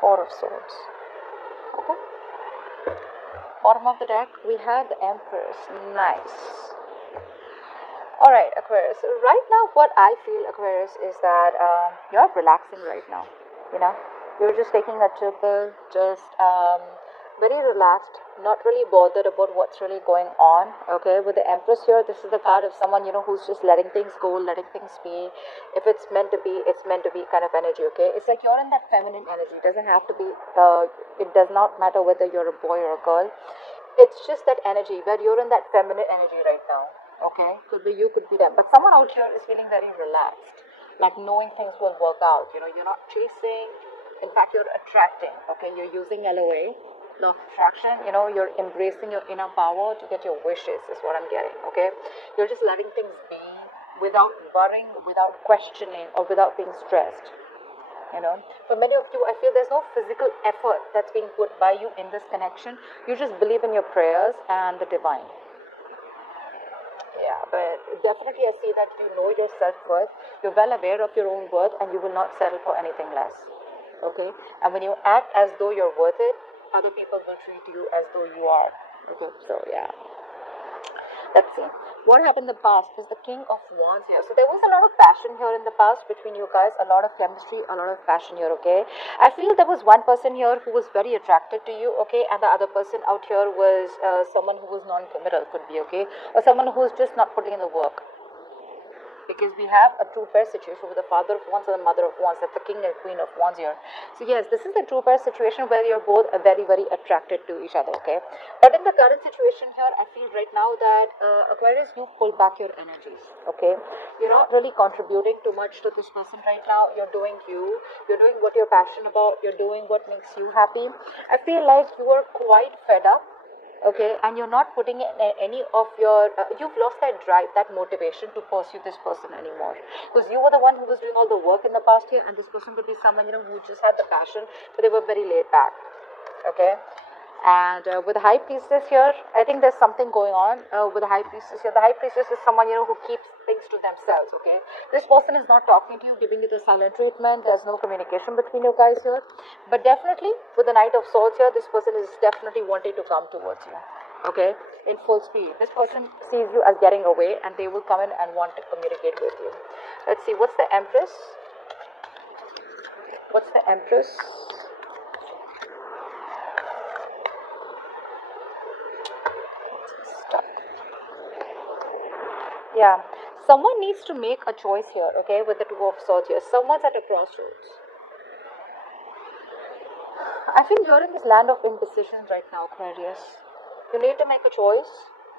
Four of Swords. Okay. Bottom of the deck, we have the Empress. Nice. Alright, Aquarius. Right now, what I feel, Aquarius, is that you're relaxing right now. You know, you're just taking a triple, just very relaxed, not really bothered about what's really going on. Okay, with the Empress here, this is the card of someone, you know, who's just letting things go, letting things be. If it's meant to be, it's meant to be kind of energy. Okay, it's like you're in that feminine energy. It doesn't have to be. It does not matter whether you're a boy or a girl. It's just that energy where you're in that feminine energy right now. Okay, could be you, could be them, but someone out here is feeling very relaxed, like knowing things will work out. You know, you're not chasing, in fact you're attracting. Okay, you're using LOA, law of attraction. You know, you're embracing your inner power to get your wishes, is what I'm getting. Okay, you're just letting things be without worrying, without questioning, or without being stressed. You know, for many of you, I feel there's no physical effort that's being put by you in this connection. You just believe in your prayers and the divine. Yeah, but definitely I see that you know your self-worth, you're well aware of your own worth, and you will not settle for anything less. Okay, and when you act as though you're worth it, other people will treat you as though you are. Okay, so yeah. Let's see. What happened in the past is the King of Wands here. So there was a lot of passion here in the past between you guys, a lot of chemistry, a lot of passion here, okay? I feel there was one person here who was very attracted to you, okay? And the other person out here was someone who was non-committal, could be, okay? Or someone who's just not putting in the work, because we have a true pair situation with the father of wands and the mother of wands. That's the king and queen of wands here. So yes, this is a true pair situation where you're both very, very attracted to each other, okay? But in the current situation here, I feel right now that Aquarius, you pull back your energies, okay? You're not really contributing too much to this person right now. You're doing you. You're doing what you're passionate about. You're doing what makes you happy. I feel like you are quite fed up, okay, and you're not putting in any of your you've lost that drive, that motivation to pursue this person anymore, because you were the one who was doing all the work in the past year, and this person could be someone, you know, who just had the passion, but they were very laid back. Okay, and with the high priestess here, I think there's something going on with the high priestess here. The high priestess is someone, you know, who keeps things to themselves. Okay, this person is not talking to you, giving you the silent treatment. There's no communication between you guys here, but definitely with the Knight of Swords here, this person is definitely wanting to come towards you. Okay, in full speed. This person sees you as getting away, and they will come in and want to communicate with you. Let's see, what's the Empress? What's the Empress? Yeah, someone needs to make a choice here, okay, with the Two of Swords here. Someone's at a crossroads. I feel you're in this land of indecision right now, Aquarius. You need to make a choice,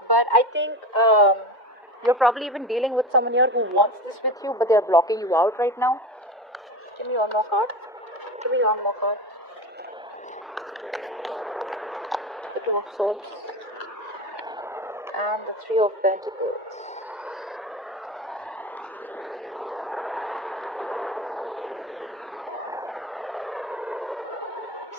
but I think you're probably even dealing with someone here who wants this with you, but they're blocking you out right now. Give me one more card. Give me one more card. The Two of Swords and the Three of Pentacles.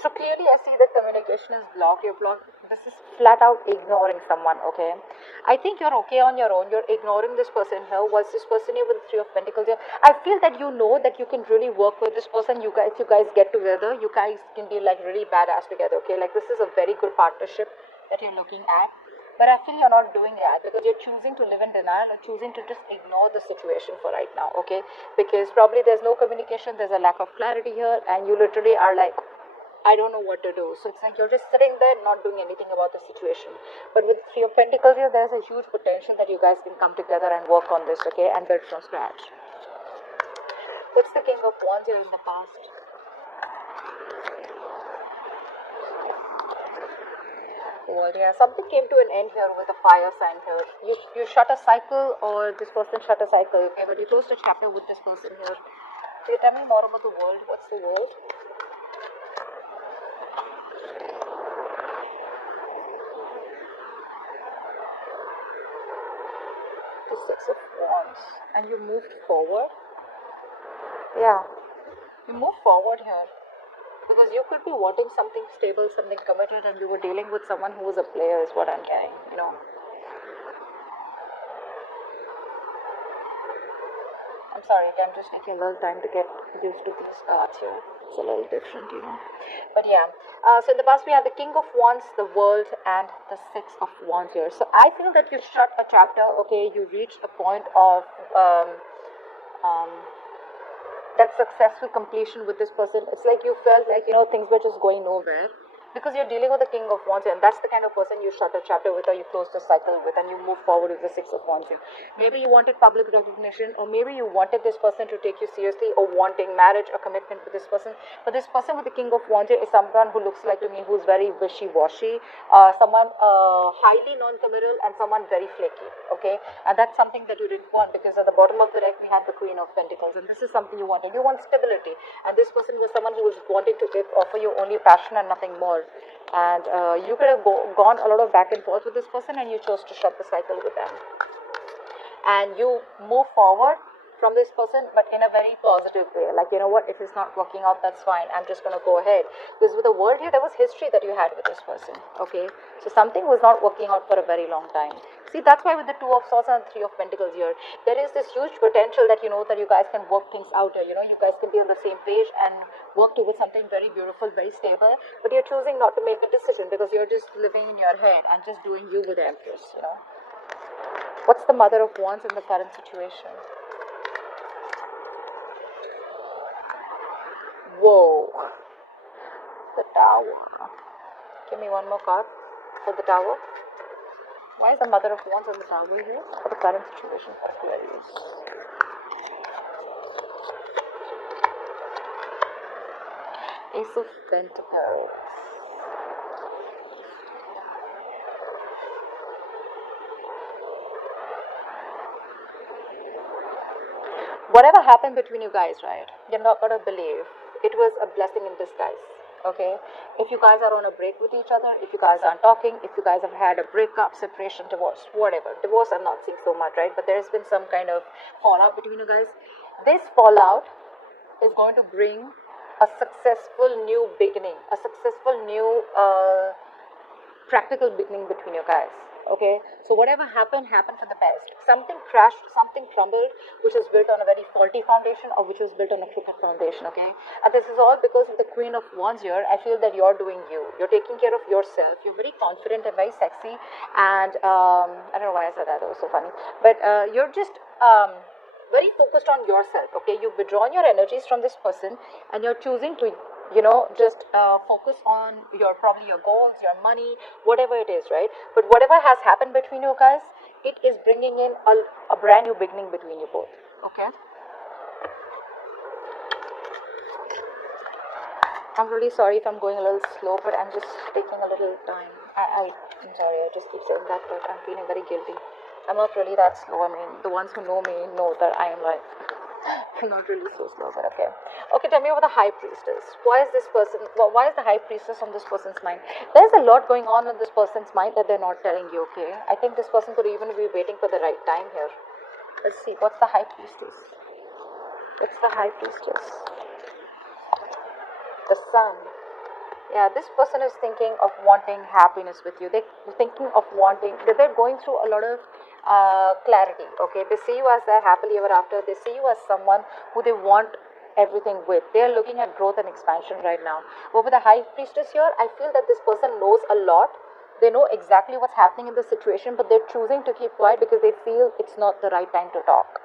So clearly I see that communication is blocked. You're blocked. This is flat out ignoring someone, okay? I think you're okay on your own. You're ignoring this person here. Was this person here with the Three of Pentacles here? I feel that you know that you can really work with this person. You guys, if you guys get together, you guys can be like really badass together, okay? Like this is a very good partnership that you're looking at. But I feel you're not doing that because you're choosing to live in denial or choosing to just ignore the situation for right now, okay? Because probably there's no communication, there's a lack of clarity here, and you literally are like, I don't know what to do. So it's like you're just sitting there not doing anything about the situation. But with Three of Pentacles here, there's a huge potential that you guys can come together and work on this, okay, and build from scratch. What's the King of Wands here in the past? Well, yeah, something came to an end here with a fire sign here. You shut a cycle, or this person shut a cycle, okay, but you closed a chapter with this person here. Can you tell me more about the world? What's the world? The Six of Wands, and you moved forward. Yeah, you move forward here because you could be wanting something stable, something committed, and you were dealing with someone who was a player, is what I'm getting, you know. I'm sorry, I'm just taking a little time to get used to these cards here. It's a little different, you know. But yeah, so in the past we had the King of Wands, the World, and the Six of Wands here. So I feel that you shut a chapter, okay, you reached a point of um, that successful completion with this person. It's like you felt like, you know, things were just going nowhere because you're dealing with the King of Wands, and that's the kind of person you shut a chapter with, or you close the cycle with, and you move forward with the Six of Wands. Maybe you wanted public recognition, or maybe you wanted this person to take you seriously, or wanting marriage or commitment with this person. But this person with the King of Wands is someone who looks like to me who's very wishy-washy, someone highly non-committal, and someone very flaky. Okay, and that's something that you didn't want, because at the bottom of the deck we had the Queen of Pentacles, and this is something you wanted. You want stability, and this person was someone who was wanting to offer you only passion and nothing more. And you could have gone a lot of back and forth with this person, and you chose to shut the cycle with them, and you move forward from this person, but in a very positive way. Like, you know what, if it's not working out, that's fine, I'm just going to go ahead. Because with the World here, there was history that you had with this person. Okay, so something was not working out for a very long time. See, that's why with the Two of Swords and the Three of Pentacles here, there is this huge potential that, you know, that you guys can work things out here. You know, you guys can be on the same page and work towards something very beautiful, very stable. But you're choosing not to make a decision because you're just living in your head and just doing you with the Empress, you know. What's the Mother of Wands in the current situation? Whoa. The Tower. Give me one more card for the Tower. Why is the Mother of Wands on the Tower here for the current situation for Aquarius? Ace of Pentacles. Whatever happened between you guys, right? You're not gonna believe. It was a blessing in disguise. Okay? If you guys are on a break with each other, if you guys aren't talking, if you guys have had a breakup, separation, divorce, whatever. Divorce I'm not seeing so much, right? But there's been some kind of fallout between you guys. This fallout is going to bring a successful new beginning, a successful new practical beginning between you guys. Okay, so whatever happened for the best. Something crashed, something crumbled, which was built on a very faulty foundation, or which was built on a crooked foundation. Okay, and this is all because of the Queen of Wands here. I feel that you're doing you're taking care of yourself, you're very confident and very sexy, and I don't know why I said that, that was so funny, but you're just very focused on yourself. Okay, you've withdrawn your energies from this person, and you're choosing to, you know, just focus on your, probably your goals, your money, whatever it is, right? But whatever has happened between you guys, it is bringing in a brand new beginning between you both. Okay, I'm really sorry if I'm going a little slow, but I'm just taking a little time. I'm sorry, I just keep saying that, but I'm feeling very guilty. I'm not really that slow. I mean, the ones who know me know that I am like, I'm not really so slow, but okay. Okay, tell me about the High Priestess. Why is this person, well, why is the High Priestess on this person's mind? There's a lot going on in this person's mind that they're not telling you, okay? I think this person could even be waiting for the right time here. Let's see, what's the High Priestess? What's the High Priestess? The Sun. Yeah, this person is thinking of wanting happiness with you. They're thinking of wanting, they're going through a lot of clarity. Okay, they see you as their happily ever after. They see you as someone who they want everything with. They are looking at growth and expansion right now. But with the High Priestess here, I feel that this person knows a lot. They know exactly what's happening in the situation, but they're choosing to keep quiet because they feel it's not the right time to talk.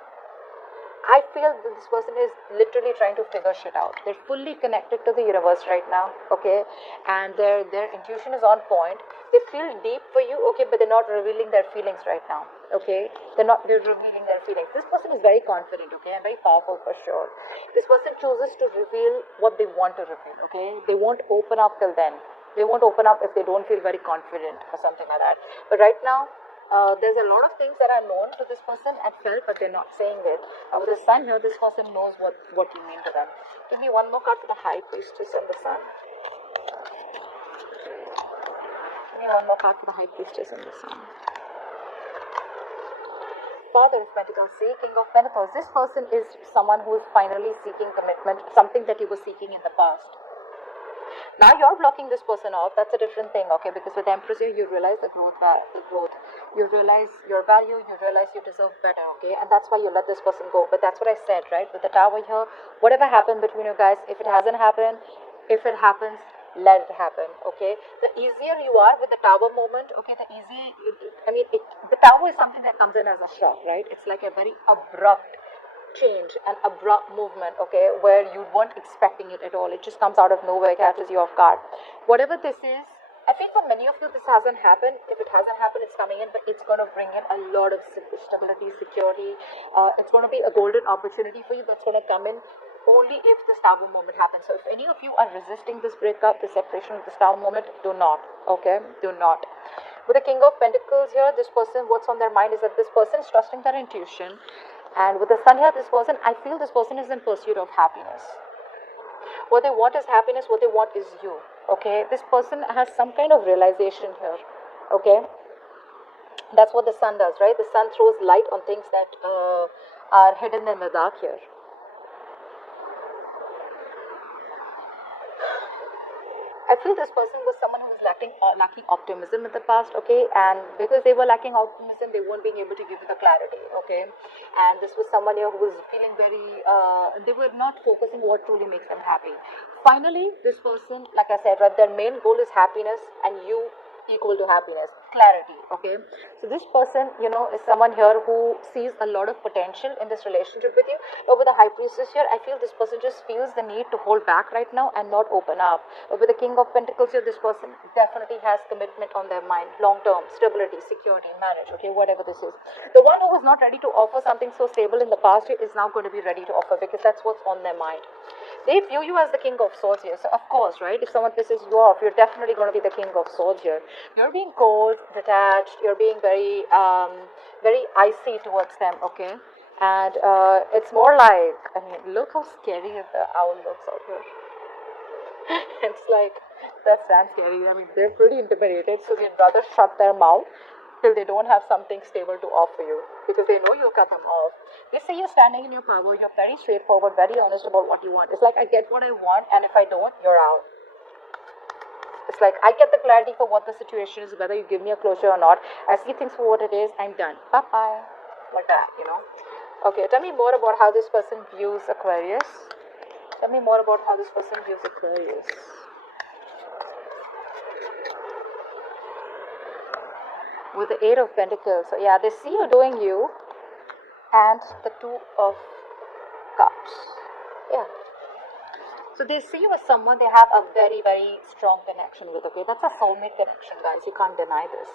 I feel that this person is literally trying to figure shit out. They're fully connected to the universe right now, okay? And their intuition is on point. They feel deep for you, okay, but they're not revealing their feelings right now, okay? They're revealing their feelings. This person is very confident, okay, and very powerful for sure. This person chooses to reveal what they want to reveal, okay? They won't open up till then. They won't open up if they don't feel very confident or something like that. But right now, there's a lot of things that are known to this person and felt, but they're not saying it. With the Sun here, this person knows what you mean to them. Give me one more card for the High Priestess and the Sun. Give me one more card for the High Priestess and the Sun. Father of Pentacles, see, King of Pentacles. This person is someone who is finally seeking commitment, something that he was seeking in the past. Now you're blocking this person off. That's a different thing, okay? Because with Empress here, you realize the growth. You realize your value. You realize you deserve better, okay? And that's why you let this person go. But that's what I said, right? With the Tower here, whatever happened between you guys, if it hasn't happened, if it happens, let it happen, okay? The easier you are with the Tower moment, okay? The Tower is something that comes in as a shock, right? It's like a very abrupt change, an abrupt movement, okay, where you weren't expecting it at all. It just comes out of nowhere, catches you off guard. Whatever this is, I think for many of you this hasn't happened. If it hasn't happened, it's coming in, but it's going to bring in a lot of stability, security. It's going to be a golden opportunity for you that's going to come in only if the Tower moment happens. So if any of you are resisting this breakup, the separation of the Tower moment, do not, okay, do not. With the King of Pentacles here, this person, what's on their mind is that this person is trusting their intuition. And with the Sun here, this person, I feel this person is in pursuit of happiness. What they want is happiness, what they want is you, okay? This person has some kind of realization here, okay? That's what the Sun does, right? The Sun throws light on things that are hidden in the dark here. I feel this person was someone who was lacking optimism in the past, okay, and because they were lacking optimism, they weren't being able to give you the clarity, okay, and this was someone here who was feeling very, they were not focusing what truly makes them happy. Finally, this person, like I said, right, their main goal is happiness, and you equal to happiness, clarity, okay. So this person, you know, is someone here who sees a lot of potential in this relationship with you. But with the High Priestess here, I feel this person just feels the need to hold back right now and not open up. But with the King of Pentacles here, this person definitely has commitment on their mind, long term stability, security, marriage, okay, whatever this is. The one who was not ready to offer something so stable in the past is now going to be ready to offer, because that's what's on their mind. They view you as the King of Swords here. So of course, right, if someone pisses you off, you're definitely going to be the King of Swords here. You're being cold, detached, you're being very very icy towards them, okay. And it's more like, I mean, look how scary the owl looks out here. It's like, that's damn scary. I mean, they're pretty intimidated, so they'd rather shut their mouth till they don't have something stable to offer you, because they know you'll cut them off. They say you're standing in your power, you're very straightforward, very honest about what you want. It's like, I get what I want, and if I don't, you're out. It's like, I get the clarity for what the situation is, whether you give me a closure or not. I see things for what it is, I'm done. Bye-bye. Like that, you know. Okay, tell me more about how this person views Aquarius. Tell me more about how this person views Aquarius. With the Eight of Pentacles. So yeah, they see you doing you. And the Two of Cups. Yeah. So they see you as someone they have a very, very strong connection with, okay? That's a soulmate connection, guys. You can't deny this.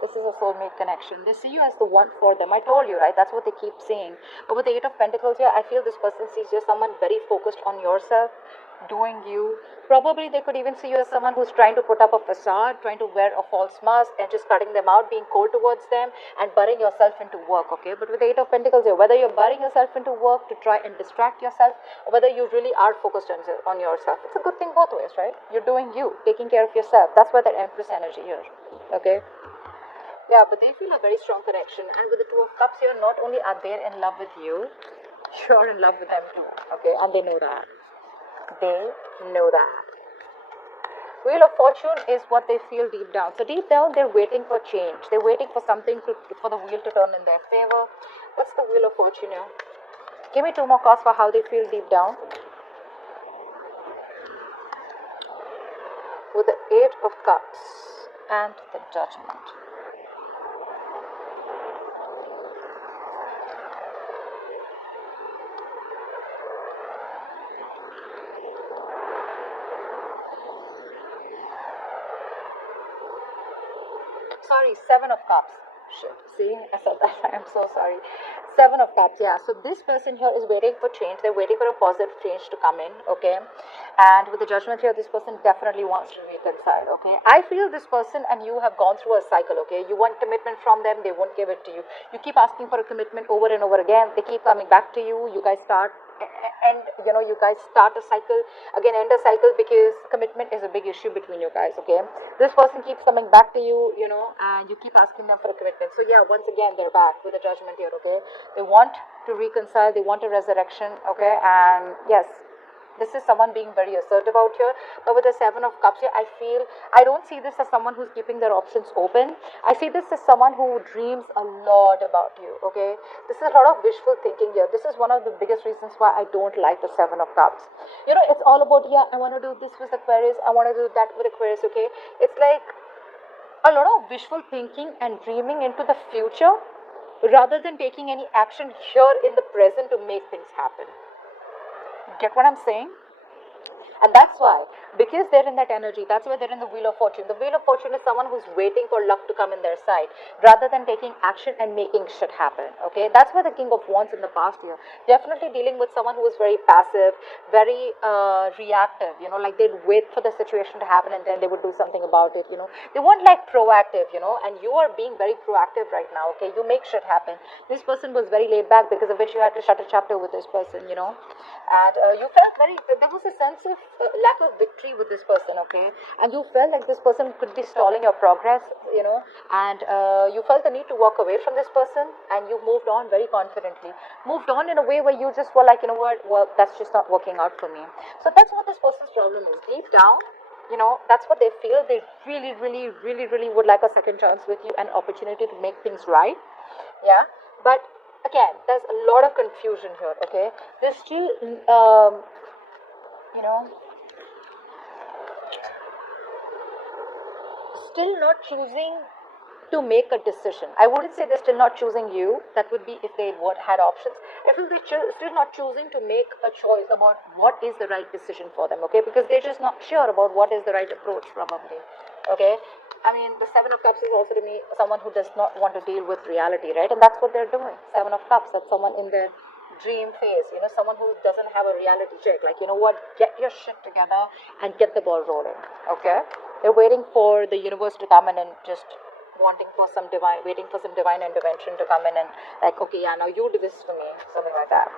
This is a soulmate connection. They see you as the one for them. I told you, right? That's what they keep saying. But with the Eight of Pentacles here, I feel this person sees you as someone very focused on yourself, doing you. Probably they could even see you as someone who's trying to put up a facade, trying to wear a false mask and just cutting them out, being cold towards them and burying yourself into work, okay? But with the Eight of Pentacles here, whether you're burying yourself into work to try and distract yourself, or whether you really are focused on yourself, it's a good thing both ways, right? You're doing you, taking care of yourself. That's why that Empress energy here, okay? Yeah, but they feel a very strong connection. And with the Two of Cups here, not only are they in love with you, you're in love with them too, okay? And they know that. They know that. Wheel of Fortune is what they feel deep down. So deep down, they're waiting for change. They're waiting for something for the wheel to turn in their favor. What's the Wheel of Fortune here? Give me two more cards for how they feel deep down. With the Eight of Cups and the Judgment. Sorry, Seven of Cups. Shit. See, I said that. I'm so sorry. Seven of Cups, yeah. So this person here is waiting for change. They're waiting for a positive change to come in, okay? And with the Judgment here, this person definitely wants to reconcile, okay? I feel this person and you have gone through a cycle, okay? You want commitment from them, they won't give it to you. You keep asking for a commitment over and over again. They keep coming back to you. You guys start and you know, you guys start a cycle again, end a cycle, because commitment is a big issue between you guys, okay? This person keeps coming back to you, you know, and you keep asking them for a commitment. So yeah, once again they're back with the Judgment here, okay? They want to reconcile, they want a resurrection, okay? And yes, This is someone being very assertive out here. But with the Seven of Cups here, I don't see this as someone who's keeping their options open. I see this as someone who dreams a lot about you, okay? This is a lot of wishful thinking here. This is one of the biggest reasons why I don't like the Seven of Cups. It's all about, yeah, I want to do this with Aquarius, I want to do that with Aquarius, okay? It's like a lot of wishful thinking and dreaming into the future rather than taking any action here in the present to make things happen. Get what I'm saying? And that's why, because they're in that energy, that's why they're in the Wheel of Fortune. The Wheel of Fortune is someone who's waiting for luck to come in their side rather than taking action and making shit happen. Okay, that's why the King of Wands in the past year. Definitely dealing with someone who is very passive, very reactive, like they'd wait for the situation to happen and then they would do something about it. They weren't like proactive, and you are being very proactive right now. Okay, you make shit happen. This person was very laid back, because of which you had to shut a chapter with this person. And you felt there was a sense of lack of victory with this person, okay? And you felt like this person could be stalling your progress, and you felt the need to walk away from this person, and you moved on very confidently. Moved on in a way where you just were like, what, well, that's just not working out for me. So that's what this person's problem is. Deep down, that's what they feel. They really, really, really, really would like a second chance with you, an opportunity to make things right. Yeah, but again, there's a lot of confusion here, okay? There's still, still not choosing to make a decision. I wouldn't say they're still not choosing you. That would be if they had options. I feel they're still not choosing to make a choice about what is the right decision for them, okay? Because they're just not sure about what is the right approach, probably, okay? I mean, the Seven of Cups is also to me someone who does not want to deal with reality, right? And that's what they're doing. Seven of Cups, that's someone in their dream phase, someone who doesn't have a reality check. Like, what, get your shit together and get the ball rolling, okay? They're waiting for the universe to come in and just waiting for some divine intervention to come in and like, okay, yeah, now you do this for me, something like that.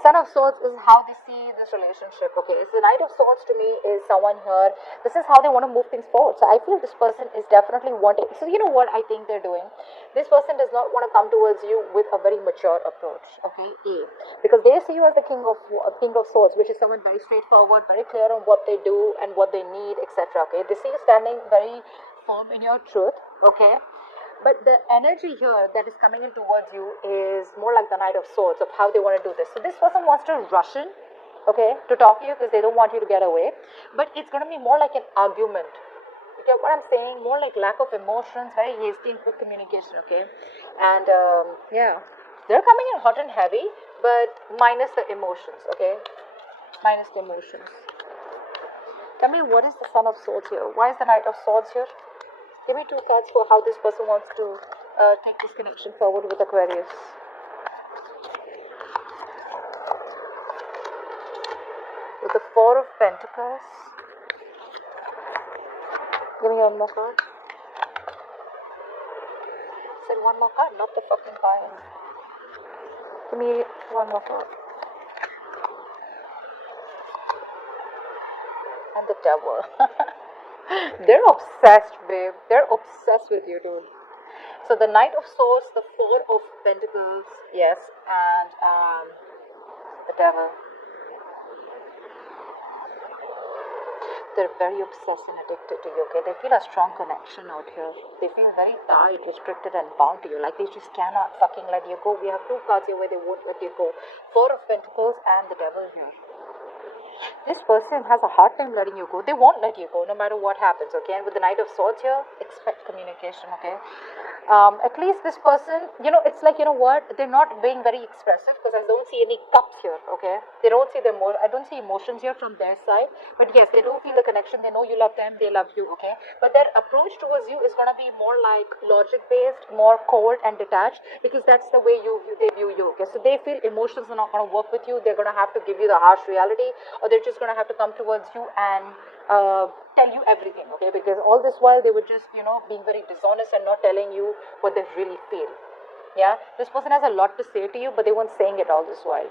Son of Swords is how they see this relationship, okay? So the Knight of Swords to me is someone here, this is how they want to move things forward. So I feel this person is definitely wanting, so you know what I think they're doing? This person does not want to come towards you with a very mature approach, okay? Because they see you as the King of Swords, which is someone very straightforward, very clear on what they do and what they need, etc. Okay, they see you standing very firm in your truth, okay? But the energy here that is coming in towards you is more like the Knight of Swords, of how they want to do this. So this person wants to rush in, okay, to talk to you because they don't want you to get away. But it's going to be more like an argument. You get what I'm saying? More like lack of emotions, very hasty and quick communication, okay? And yeah, they're coming in hot and heavy, but minus the emotions, okay? Minus the emotions. Tell me, what is the Son of Swords here? Why is the Knight of Swords here? Give me two thoughts for how this person wants to take this connection forward with Aquarius. With the Four of Pentacles. Give me one more card. Said one more card, not the fucking pile. Give me one more card. And the Devil. They're obsessed, babe. They're obsessed with you, dude. So the Knight of Swords, the Four of Pentacles, yes, and the Devil. They're very obsessed and addicted to you, okay? They feel a strong connection out here. They feel very tied, restricted, and bound to you. Like they just cannot fucking let you go. We have two cards here where they won't let you go. Four of Pentacles and the Devil here. This person has a hard time letting you go. They won't let you go no matter what happens, okay? And with the Knight of Swords here, expect communication, okay? At least this person, it's like, what? They're not being very expressive because I don't see any cups here, okay? They don't see I don't see emotions here from their side. But yes, they do feel the connection. They know you love them. They love you, okay? But their approach towards you is going to be more like logic-based, more cold and detached because that's the way they view you, okay? So they feel emotions are not going to work with you. They're going to have to give you the harsh reality, or they're just going to have to come towards you and tell you everything, okay? Because all this while they were just, being very dishonest and not telling you what they really feel. Yeah, this person has a lot to say to you, but they weren't saying it all this while.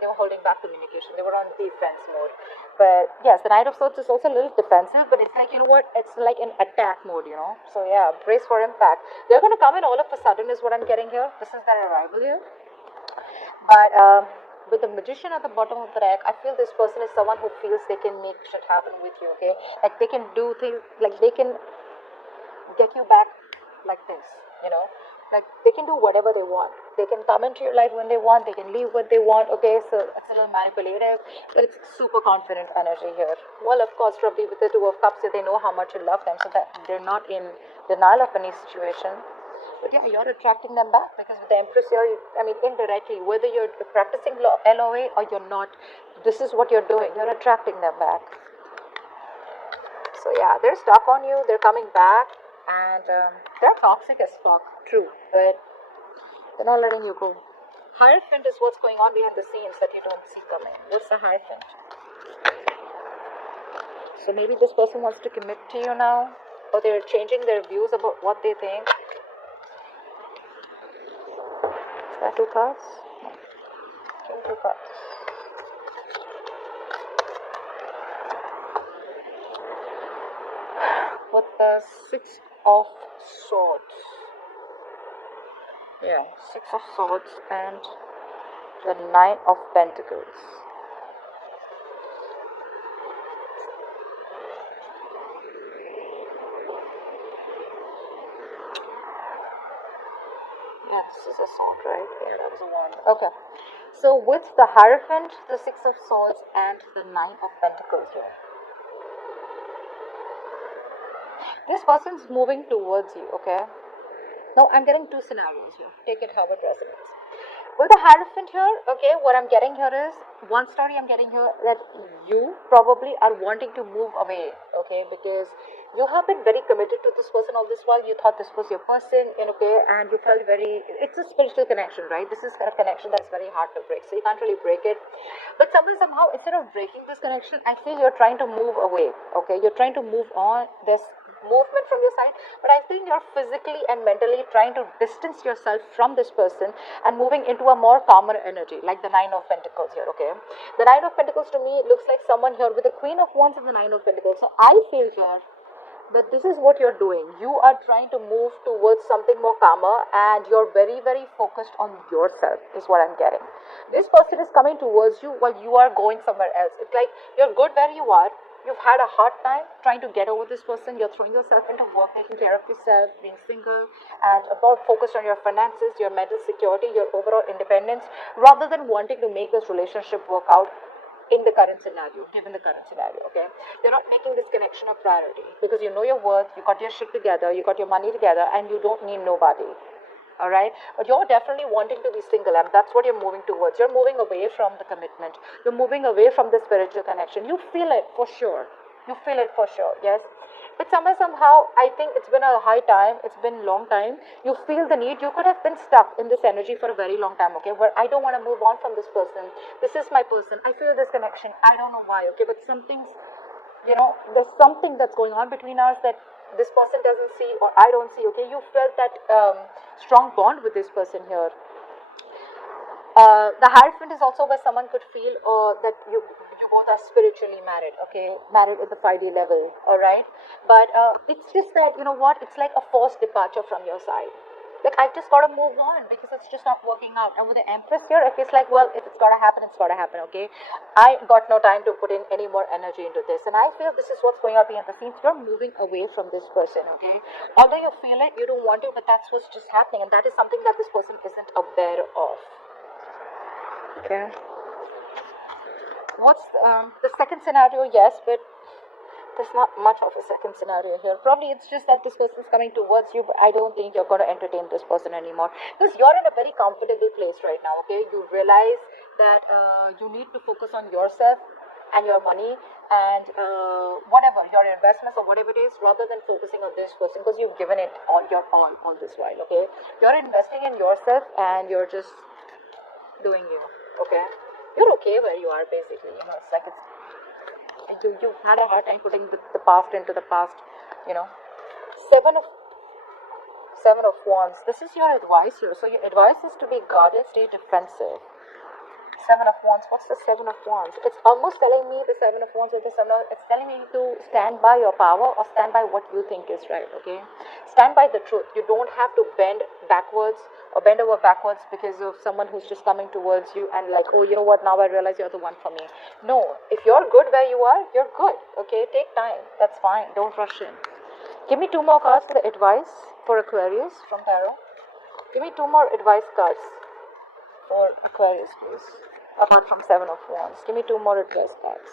They were holding back communication. They were on defense mode. But yes, the Knight of Swords is also a little defensive, but it's like, it's like an attack mode, So yeah, brace for impact. They're going to come in all of a sudden is what I'm getting here. This is their arrival here. But with the magician at the bottom of the deck, I feel this person is someone who feels they can make shit happen with you, okay? Like they can do things, like they can get you back like this, you know? Like they can do whatever they want. They can come into your life when they want, they can leave when they want, okay? So it's a little manipulative, but it's super confident energy here. Well, of course, probably with the Two of Cups, they know how much you love them, so that they're not in denial of any situation. But yeah, you're attracting them back because with the Empress here, I mean, indirectly, whether you're practicing LOA or you're not, this is what you're doing. You're attracting them back. So yeah, they're stuck on you. They're coming back, and they're toxic as fuck. True, but they're not letting you go. Hierophant is what's going on behind the scenes that you don't see coming. What's the Hierophant? So maybe this person wants to commit to you now, or they're changing their views about what they think. Is that 2 cards? No. 2 cards. With the 6 of Swords. Yeah, 6 of Swords and the 9 of Pentacles. Yeah, this is a sword, right? Yeah, that was a wand. Okay. So with the Hierophant, the 6 of Swords, and the 9 of Pentacles here. This person's moving towards you, okay? Now I'm getting 2 scenarios here. Take it how it resonates. With the Hierophant here, okay, what I'm getting here is, one story I'm getting here that you probably are wanting to move away, okay, because you have been very committed to this person all this while. You thought this was your person, okay, and you felt very, it's a spiritual connection, right? This is kind of connection that's very hard to break, so you can't really break it. But somehow, instead of breaking this connection, I feel you're trying to move away, okay? You're trying to move on. There's movement from your side, but I think you're physically and mentally trying to distance yourself from this person and moving into a more calmer energy, like the 9 of Pentacles here, okay? The 9 of Pentacles to me looks like someone here with the Queen of Wands and the 9 of Pentacles. So I feel here that this is what you're doing. You are trying to move towards something more calmer, and you're very, very focused on yourself, is what I'm getting. This person is coming towards you while you are going somewhere else. It's like you're good where you are. You've had a hard time trying to get over this person. You're throwing yourself into work, taking care of yourself, being single, and about focused on your finances, your mental security, your overall independence, rather than wanting to make this relationship work out in the current scenario, given the current scenario, okay? You're not making this connection a priority because you know your worth, you got your shit together, you got your money together, and you don't need nobody. All right, but you're definitely wanting to be single, and that's what you're moving towards. You're moving away from the commitment. You're moving away from the spiritual connection. You feel it for sure. You feel it for sure, yes. But somehow, I think it's been a high time. It's been a long time. You feel the need. You could have been stuck in this energy for a very long time, okay? Where I don't want to move on from this person. This is my person. I feel this connection. I don't know why, okay? But something's, there's something that's going on between us that this person doesn't see or I don't see, okay? You felt that strong bond with this person here. The Hierophant is also where someone could feel that you both are spiritually married, okay? Married at the 5D level, alright? But it's just that, you know what? It's like a forced departure from your side. Like, I just gotta move on because it's just not working out. And with the Empress here, it feels like, well, if it's gotta happen, it's gotta happen, okay? I got no time to put in any more energy into this. And I feel this is what's going on behind the scenes. You're moving away from this person, okay? Although you feel it, you don't want to, but that's what's just happening. And that is something that this person isn't aware of. Okay? What's the second scenario? Yes, but there's not much of a second scenario here. Probably it's just that this person is coming towards you, but I don't think you're going to entertain this person anymore because you're in a very comfortable place right now, okay? You realize that you need to focus on yourself and your money and whatever, your investments or whatever it is, rather than focusing on this person because you've given it all your all this while, okay? You're investing in yourself and you're just doing you, okay? You're okay where you are, basically. It's like you've had a hard time putting the past into the past, Seven of Wands. This is your advice here. So your advice is to be guarded, stay defensive. 7 of Wands. What's the 7 of Wands? It's almost telling me the 7 of Wands with the 7 of, it's telling me to stand by your power or stand by what you think is right, okay? Stand by the truth. You don't have to bend backwards or bend over backwards because of someone who's just coming towards you and like, oh, you know what, now I realize you're the one for me. No, if you're good where you are, you're good. Okay, take time. That's fine. Don't rush in. Give me 2 more cards for the advice for Aquarius from Tarot. Give me 2 more advice cards for Aquarius, please. Apart from 7 of Wands. Give me 2 more advice cards.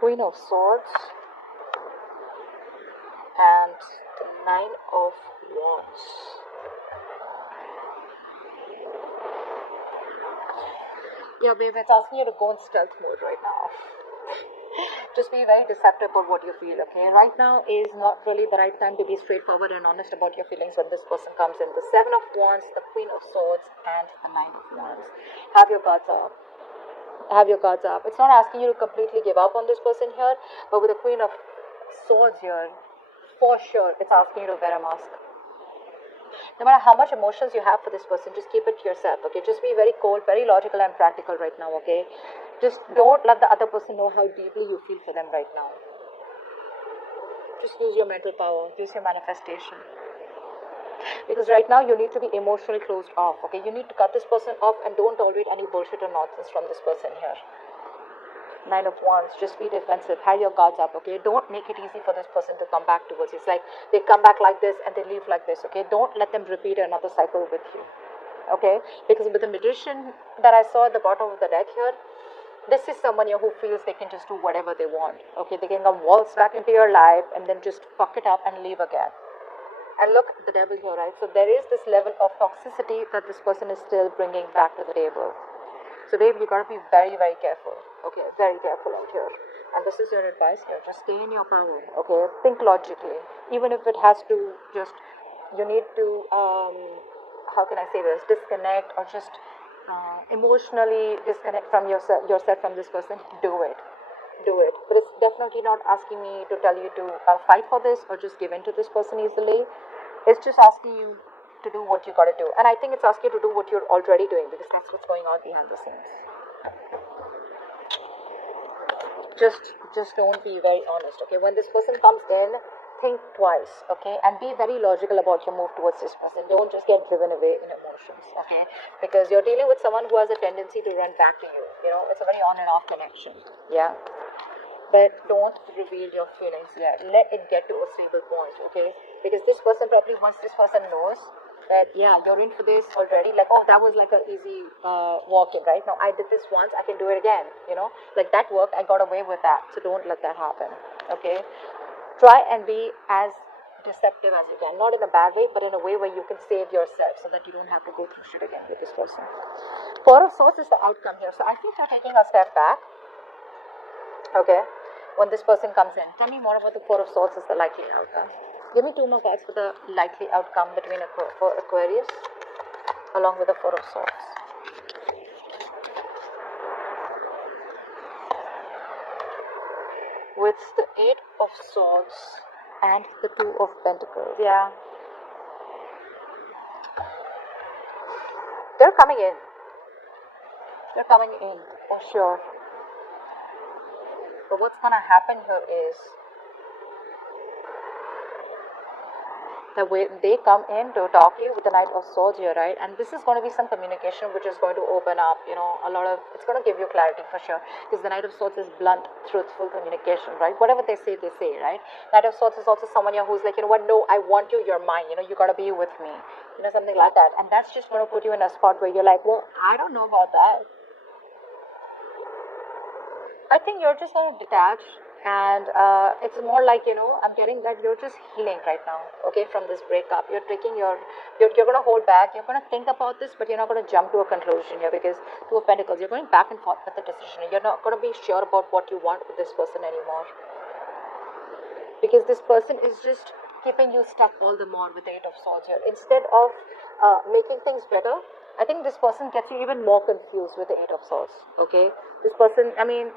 Queen of Swords and the 9 of Wands. Yeah, babe, it's asking you to go in stealth mode right now. Just be very deceptive about what you feel, okay? Right now is not really the right time to be straightforward and honest about your feelings when this person comes in. The 7 of Wands, the Queen of Swords, and the 9 of Wands. Have your guards up. Have your guards up. It's not asking you to completely give up on this person here, but with the Queen of Swords here, for sure, it's asking you to wear a mask. No matter how much emotions you have for this person, just keep it to yourself, okay? Just be very cold, very logical and practical right now, okay? Just don't let the other person know how deeply you feel for them right now. Just use your mental power, use your manifestation. Because right now you need to be emotionally closed off, okay? You need to cut this person off and don't tolerate any bullshit or nonsense from this person here. 9 of Wands, just be defensive. Have your guards up, okay? Don't make it easy for this person to come back towards you. It's like they come back like this and they leave like this, okay? Don't let them repeat another cycle with you, okay? Because with the Magician that I saw at the bottom of the deck here, this is someone here who feels they can just do whatever they want, okay? They can come waltz back into your life and then just fuck it up and leave again. And look, the devil here, right? So there is this level of toxicity that this person is still bringing back to the table. So babe, you gotta be very, very careful. Okay, very careful out here. And this is your advice here. Just stay in your power. Okay, think logically. Even if it has to just, you need to, how can I say this? Disconnect or just emotionally disconnect from yourself from this person. Do it. Do it. But it's definitely not asking me to tell you to fight for this or just give in to this person easily. It's just asking you to do what you gotta do. And I think it's asking you to do what you're already doing because that's what's going on behind the scenes. Just don't be very honest, okay? When this person comes in, think twice, okay? And be very logical about your move towards this person. Don't just get driven away in emotions, okay? Because you're dealing with someone who has a tendency to run back to you. You know, it's a very on and off connection, yeah? But don't reveal your feelings yet. Let it get to a stable point, okay? Because this person probably, once this person knows that, yeah, you're in for this already, like, oh, that was like an easy walk-in, right? Now, I did this once, I can do it again, you know? Like, that worked, I got away with that. So don't let that happen, okay? Try and be as deceptive as you can. Not in a bad way, but in a way where you can save yourself so that you don't have to go through shit again with this person. 4 of Swords is the outcome here. So I think you're taking a step back, okay? When this person comes in, tell me more about the 4 of Swords is the likely outcome. Give me 2 more cards for the likely outcome for Aquarius, along with the 4 of Swords. With the 8 of Swords and the 2 of Pentacles, yeah. They're coming in. They're coming in, for sure. But what's gonna happen here is that when they come in to talk to you with the Knight of Swords here, right? And this is going to be some communication which is going to open up, you know, it's going to give you clarity for sure. Because the Knight of Swords is blunt, truthful communication, right? Whatever they say, right? Knight of Swords is also someone here who's like, you know what, no, I want you, you're mine, you know, you got to be with me. You know, something like that. And that's just going to put you in a spot where you're like, well, I don't know about that. I think you're just going to detach, and it's more like, you know, I'm getting that you're just healing right now, okay, from this breakup. You're taking you're going to hold back, you're going to think about this, but you're not going to jump to a conclusion here because 2 of Pentacles, you're going back and forth with the decision. You're not going to be sure about what you want with this person anymore because this person is just keeping you stuck all the more with the 8 of Swords here. Instead of making things better, I think this person gets you even more confused with the 8 of Swords, okay? This person, I mean,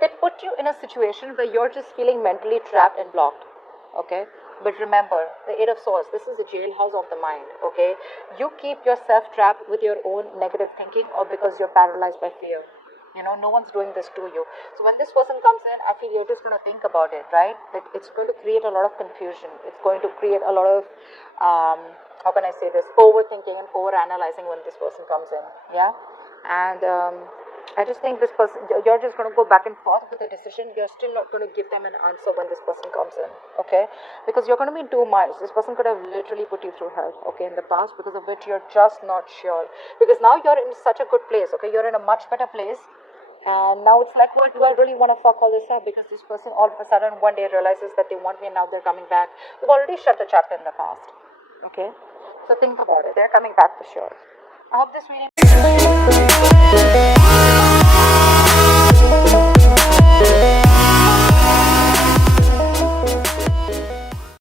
they put you in a situation where you're just feeling mentally trapped and blocked, okay? But remember, the 8 of Swords, this is the jailhouse of the mind, okay? You keep yourself trapped with your own negative thinking or because you're paralyzed by fear. You know, no one's doing this to you. So when this person comes in, I feel you're just going to think about it, right? That it's going to create a lot of confusion. It's going to create a lot of, how can I say this, overthinking and overanalyzing when this person comes in. Yeah. And I just think this person, you're just going to go back and forth with the decision. You're still not going to give them an answer when this person comes in, okay? Because you're going to be in two minds. This person could have literally put you through hell, okay, in the past, because of which you're just not sure. Because now you're in such a good place, okay? You're in a much better place. And now it's like, what do I really want to fuck all this up? Because this person all of a sudden one day realizes that they want me and now they're coming back. We've already shut the chapter in the past, okay? So think about it. They're coming back for sure. I hope this video